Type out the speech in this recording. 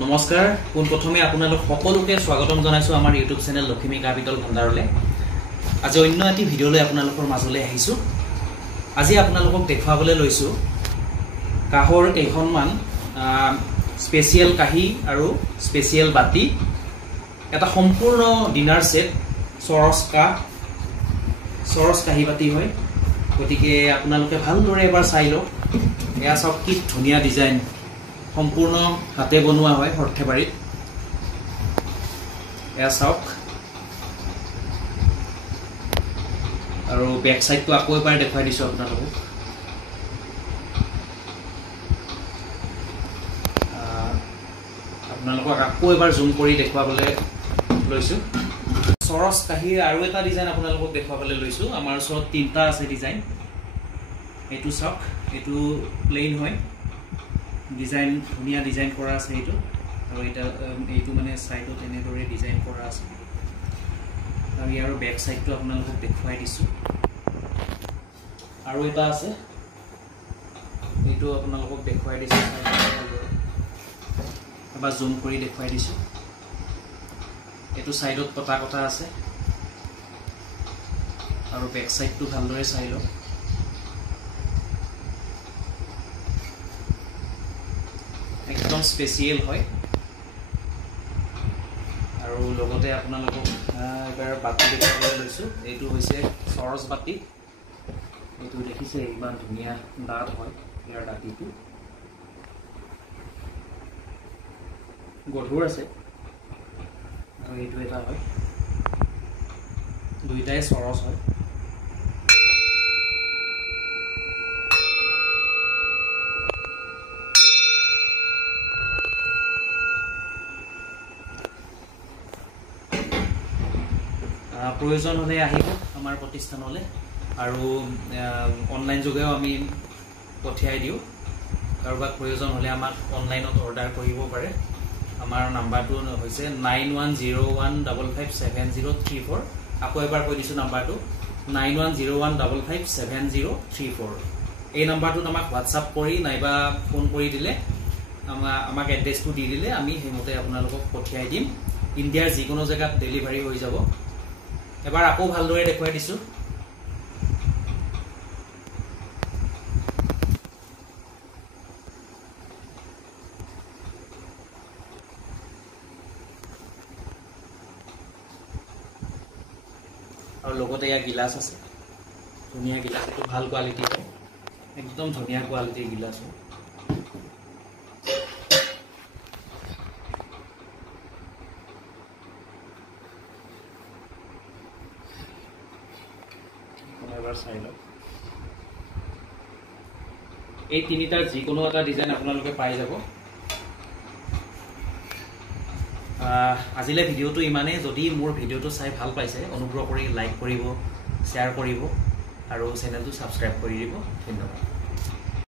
নমস্কাৰ পোনপ্ৰথমে আপোনালোক সকলোকে স্বাগতম জনাইছো আমাৰ ইউটিউব চেনেল লখিমী কাপিতল ভাণ্ডাৰলৈ আজি অন্য এটি ভিডিঅ' লৈ আপোনালোকৰ মাজলৈ আহিছো আজি আপোনালোকক দেখাবলৈ লৈছো কাহৰ কেইখনমান স্পেশাল কাহি আৰু স্পেশাল বাটি এটা সম্পূৰ্ণ ডিনাৰ সেট সৰস কাহি বাটি হয় গতিকে আপোনালোকে ভালদৰে এবাৰ চাই লওক এয়া সব কি ধুনিয়া ডিজাইন সম্পূৰ্ণ হাতে বনোৱা হয় হৰথেবাৰীত এয়া চাওক আৰু বেক সাইডটো আকৌ এবাৰ দেখাই দিছো আপোনালোকক আপোনালোকক আকৌ এবাৰ জুম কৰি দেখাবলৈ লৈছো সৰস কাহিৰ আৰু এটা ডিজাইন আপোনালোকক দেখাবলৈ লৈছো আমাৰ ওচৰত তিনটা আছে ডিজাইন এটো চাওক এটো প্লেন হয় ডিজাইন ধুনিয়া ডিজাইন কৰা আছে এটো আৰু এইটো মানে সাইডত এনেদৰে ডিজাইন কৰা আছে আৰু ইয়াৰ বেক সাইডটো আপোনালোকক দেখাই দিছো আৰু এটা আছে এইটো আপোনালোকক দেখাই দিছো এবাৰ জুম কৰি দেখাই দিছো এটো সাইডত পটা কথা আছে আৰু বেক সাইডটো ভালদৰে চাই লওক একদম স্পেশাল হয় আৰু লগতে আপোনালোকক এবাৰ বাটি দেখাবলৈ লৈছো এইটো হৈছে সৰস বাটি এইটো দেখিছে ইমান ধুনিয়া দাঁত হয় ইয়াৰ দাঁতিটো গধুৰ আছে আৰু এইটো এটা হয় দুইটাই সৰস হয় প্ৰয়োজন হলে আহিব আমাৰ প্ৰতিষ্ঠানলৈ আৰু অনলাইন যোগেও আমি পঠিয়াই দিও কাৰোবাক প্ৰয়োজন হলে আমাক অনলাইনত অৰ্ডাৰ কৰিব পাৰে আমাৰ নাম্বাৰটো হৈছে 9101557034 আকৌ এবাৰ কৈ দিছো নাম্বাৰটো 9101557034 এই নাম্বাৰটোত আমাক WhatsApp কৰি নাইবা ফোন কৰি দিলে আমাক এড্ৰেছটো দি দিলে আমি হেমতে আপোনালোকক পঠিয়াই দিম ইণ্ডিয়াৰ যিকোনো জায়গাত ডেলিভাৰী হৈ যাব এবাৰ আকৌ ভালদৰে দেখাই দিছো আৰু লগতে ইয়া গিলাস আছে ধুনিয়া গিলাস এটো ভাল কোৱালিটি হয় একদম ধুনিয়া কোৱালিটিৰ গিলাস হয় এই তিনিটাৰ যিকোনো এটা ডিজাইন আপোনালোকে পাই যাব আজিলে ভিডিওটো ইমানে যদি মোৰ ভিডিওটো চাই ভাল পাইছে অনুগ্ৰহ কৰি লাইক কৰিব শেয়াৰ কৰিব আৰু চেনেলটো সাবস্ক্ৰাইব কৰি দিব ধন্যবাদ